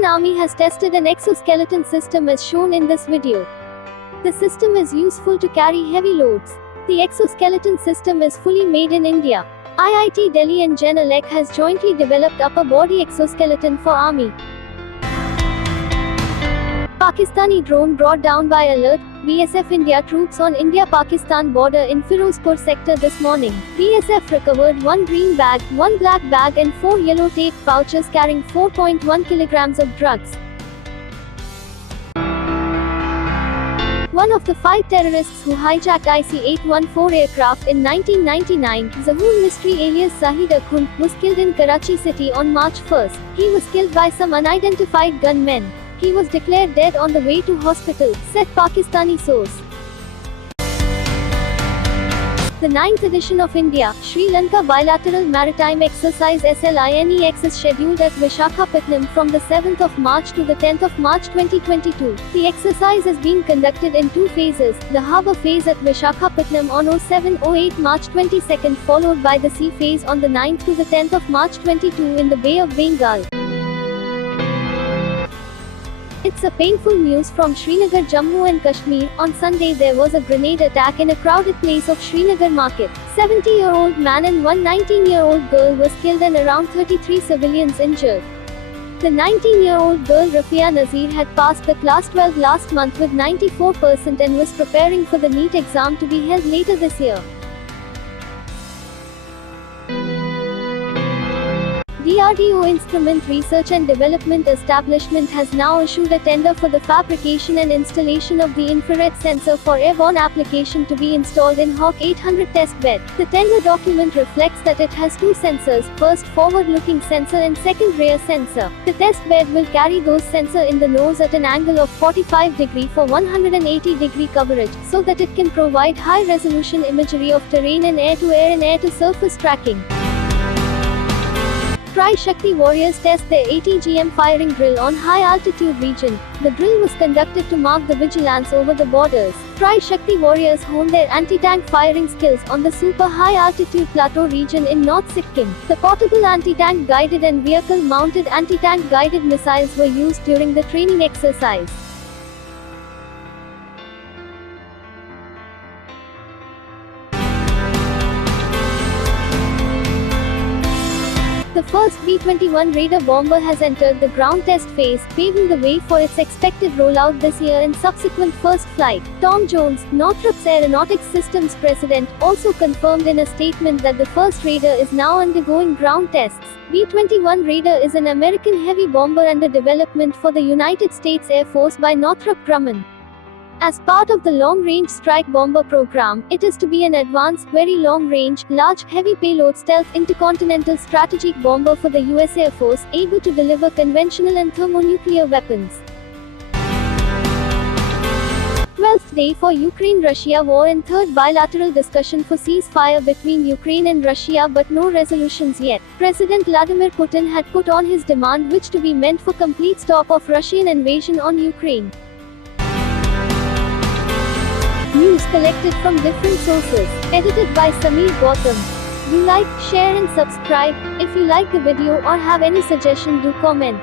Indian Army has tested an exoskeleton system as shown in this video. The system is useful to carry heavy loads. The exoskeleton system is fully made in India. IIT Delhi and Gen Elec has jointly developed upper body exoskeleton for Army. Pakistani drone brought down by alert. BSF India troops on India-Pakistan border in Firozpur sector this morning. BSF recovered 1 green bag, 1 black bag and 4 yellow tape pouches carrying 4.1 kilograms of drugs. One of the 5 terrorists who hijacked IC-814 aircraft in 1999, Zahur Mystery alias Zahid Akhund, was killed in Karachi city on March 1. He was killed by some unidentified gunmen. He was declared dead on the way to hospital, said Pakistani source. The 9th edition of India-Sri Lanka Bilateral Maritime Exercise SLINEX is scheduled at Visakhapatnam from the 7th of March to the 10th of March 2022. The exercise is being conducted in 2 phases, the harbour phase at Visakhapatnam on 07-08 March 22, followed by the sea phase on the 9th to the 10th of March 22 in the Bay of Bengal. It's a painful news from Srinagar, Jammu and Kashmir. On Sunday there was a grenade attack in a crowded place of Srinagar market. 70-year-old man and one 19-year-old girl was killed and around 33 civilians injured. The 19-year-old girl Rafia Nazir had passed the class 12 last month with 94% and was preparing for the NEET exam to be held later this year. DRDO Instrument Research and Development Establishment has now issued a tender for the fabrication and installation of the infrared sensor for airborne application to be installed in Hawk 800 test bed. The tender document reflects that it has 2 sensors, first forward-looking sensor and second rear sensor. The test bed will carry those sensor in the nose at an angle of 45 degree for 180 degree coverage, so that it can provide high-resolution imagery of terrain and air-to-air and air-to-surface tracking. Tri-Shakti warriors test their ATGM firing drill on high-altitude region. The drill was conducted to mark the vigilance over the borders. Tri-Shakti warriors honed their anti-tank firing skills on the super high-altitude plateau region in North Sikkim. The portable anti-tank guided and vehicle-mounted anti-tank guided missiles were used during the training exercise. The first B-21 Raider bomber has entered the ground test phase, paving the way for its expected rollout this year and subsequent first flight. Tom Jones, Northrop's Aeronautics Systems president, also confirmed in a statement that the first Raider is now undergoing ground tests. B-21 Raider is an American heavy bomber under development for the United States Air Force by Northrop Grumman. As part of the Long-Range Strike Bomber program, it is to be an advanced, very long-range, large, heavy payload stealth intercontinental strategic bomber for the US Air Force, able to deliver conventional and thermonuclear weapons. 12th day for Ukraine-Russia war and third bilateral discussion for ceasefire between Ukraine and Russia, but no resolutions yet. President Vladimir Putin had put on his demand, which to be meant for complete stop of Russian invasion on Ukraine. News collected from different sources. Edited by Samir Gautam. Do like, share and subscribe. If you like the video or have any suggestion, do comment.